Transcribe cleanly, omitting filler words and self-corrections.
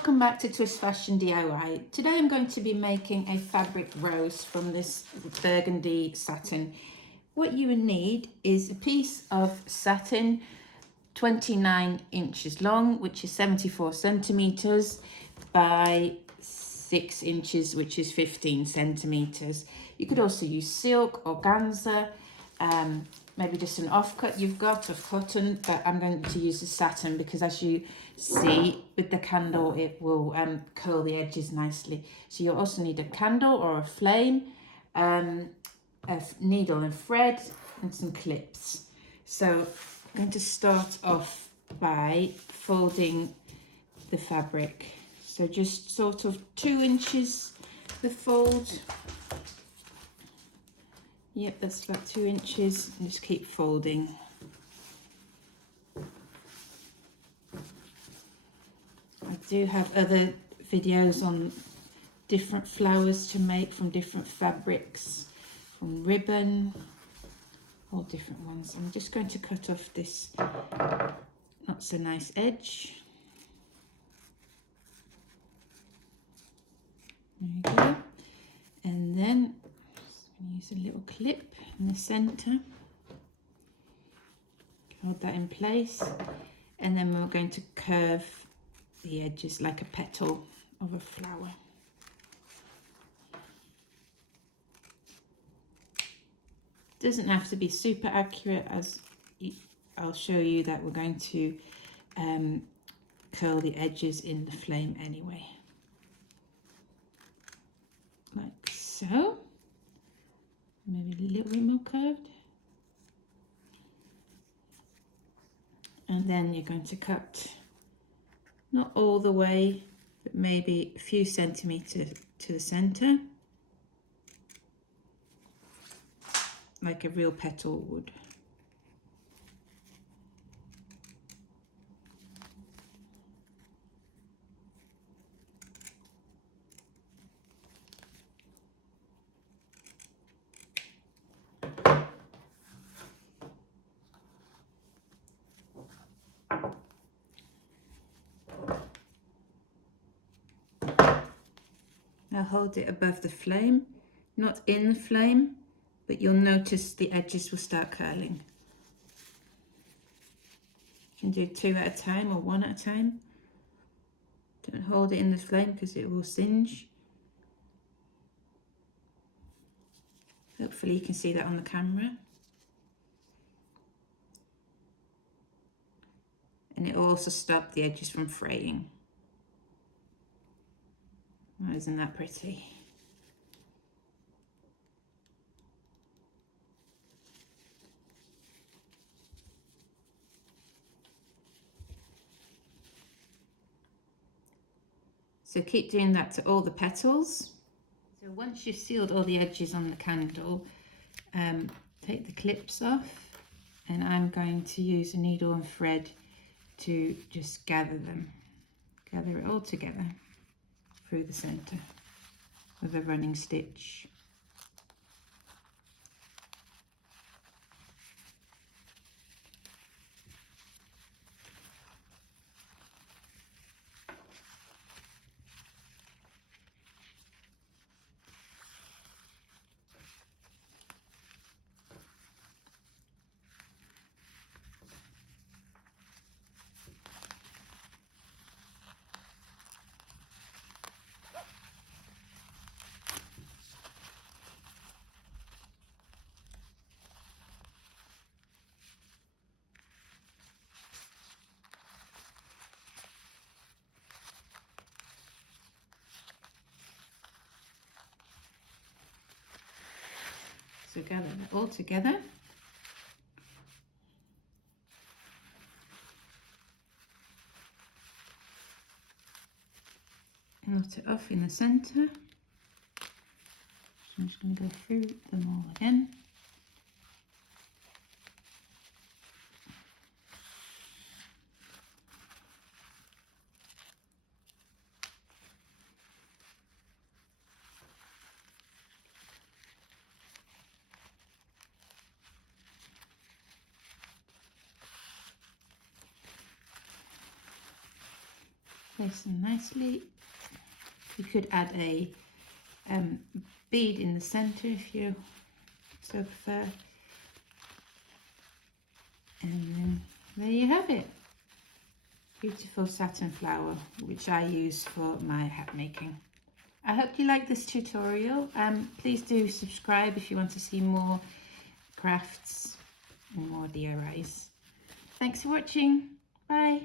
welcome back to Twist Fashion DIY. Today I'm going to be making a fabric rose from this burgundy satin. What you would need is a piece of satin 29 inches long, which is 74 centimeters by 6 inches, which is 15 centimeters. You could also use silk, organza, maybe just an offcut you've got of cotton, but I'm going to use the satin because, as you see with the candle, it will curl the edges nicely. So you'll also need a candle or a flame, a needle and thread, and some clips. So I'm going to start off by folding the fabric. So just sort of 2 inches the fold. Yep, that's about 2 inches, and just keep folding. I do have other videos on different flowers to make from different fabrics, from ribbon, all different ones. I'm just going to cut off this not so nice edge. There you go. And then use a little clip in the center. Hold that in place, and then we're going to curve the edges like a petal of a flower. Doesn't have to be super accurate, as I'll show you that we're going to curl the edges in the flame anyway, like so. Maybe a little bit more curved. And then you're going to cut, not all the way, but maybe a few centimeters to the center, like a real petal would. Now hold it above the flame, not in the flame, but you'll notice the edges will start curling. You can do 2 at a time or 1 at a time. Don't hold it in the flame because it will singe. Hopefully you can see that on the camera. And it will also stop the edges from fraying. Oh, isn't that pretty? So keep doing that to all the petals. So once you've sealed all the edges on the candle, take the clips off, and I'm going to use a needle and thread to just gather it all together through the center with a running stitch. So gather it all together. Knot it off in the center. So I'm just going to go through them all again. place them nicely. You could add a bead in the center if you so prefer. And then there you have it. Beautiful satin flower, which I use for my hat making. I hope you like this tutorial. Please do subscribe if you want to see more crafts and more DIYs. Thanks for watching. Bye.